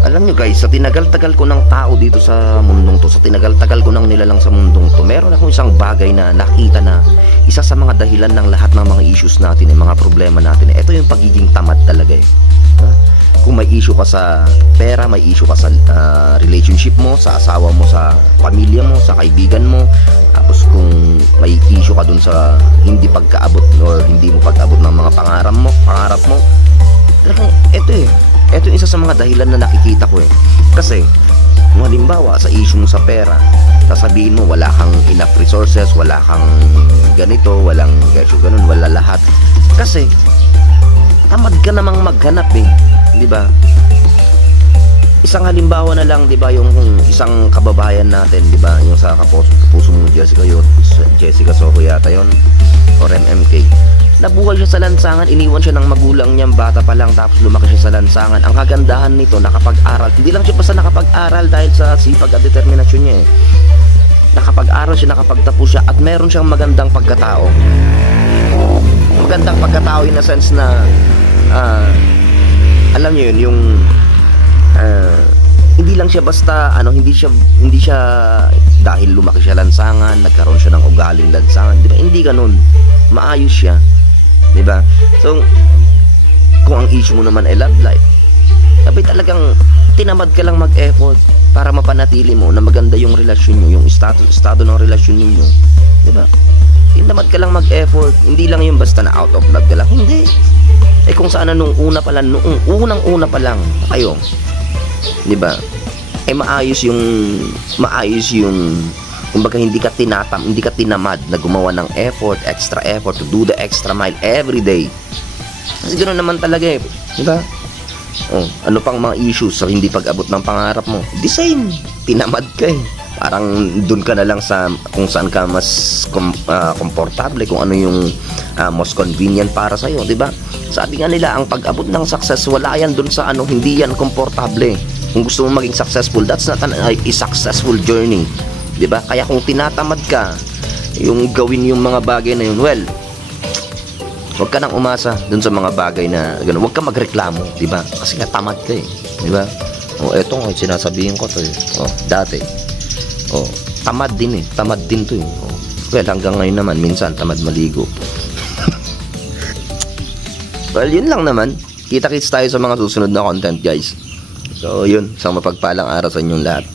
Alam nyo guys, sa tinagal-tagal ko ng tao dito sa mundong to, sa tinagal-tagal ko ng nilalang sa mundong to, meron akong isang bagay na nakita na isa sa mga dahilan ng lahat ng mga issues natin, mga problema natin. Ito yung pagiging tamad talaga eh. Kung may issue ka sa pera, may issue ka sa relationship mo, sa asawa mo, sa pamilya mo, sa kaibigan mo, tapos kung may issue ka dun sa hindi pagkaabot or hindi mo pag-abot ng mga pangarap mo, talagang ito yung isa sa mga dahilan na nakikita ko eh. Kasi kung halimbawa sa issue mo sa pera, sasabihin mo wala kang enough resources, wala kang ganito, walang ganun, wala lahat. Kasi tamad ka namang maghanap eh, di ba? Isang halimbawa na lang, di ba, yung isang kababayan natin, di ba, yung sa kapuso mo Jessica Soho yata yon, or MMK. Nabuhay siya sa lansangan, iniwan siya ng magulang niyang bata pa lang, tapos lumaki siya sa lansangan. Ang kagandahan nito, nakapag-aral. Hindi lang siya basta nakapag-aral dahil sa sipag at determinasyon niya eh. Nakapag-aral siya, nakapagtapos siya, at meron siyang magandang pagkatao. Magandang pagkatao in a sense na alam niyo yun, yung hindi lang siya basta hindi siya dahil lumaki siya lansangan, nagkaroon siya ng ugaling lansangan, di ba? Hindi ganoon. Maayos siya, di ba? So kung ang issue mo naman ay love life, sabi talagang tinamad ka lang mag-effort para mapanatili mo na maganda yung relasyon niyo, yung estado ng relasyon niyo, di ba? Tinamad ka lang mag-effort, hindi lang yung basta na out of love ka lang, hindi. Eh kung sana nung una pa lang kayo, di ba? Eh maayos yung kumbaga hindi ka tinamad na gumawa ng extra effort to do the extra mile every day. Kasi ganoon naman talaga eh, di ba? Ano pang mga issues sa hindi pag-abot ng pangarap mo? The same, tinamad ka eh. Parang dun ka na lang sa kung saan ka mas komportable, kung ano yung most convenient para sa'yo, di ba? Sabi nga nila, ang pag-abot ng success, wala yan dun sa hindi yan komportable. Kung gusto mo maging successful, that's not a successful journey, di ba? Kaya kung tinatamad ka yung gawin yung mga bagay na yun, well, huwag ka nang umasa dun sa mga bagay na gano'n. Huwag ka magreklamo, di ba? Kasi nga tamad ka eh, di ba? Eto nga sinasabihin ko to eh. Dati tamad din to eh. Well, hanggang ngayon naman minsan tamad maligo. Well, yun lang naman. Kita-kits tayo sa mga susunod na content, guys. So yun, isang mapagpalang araw sa inyong lahat.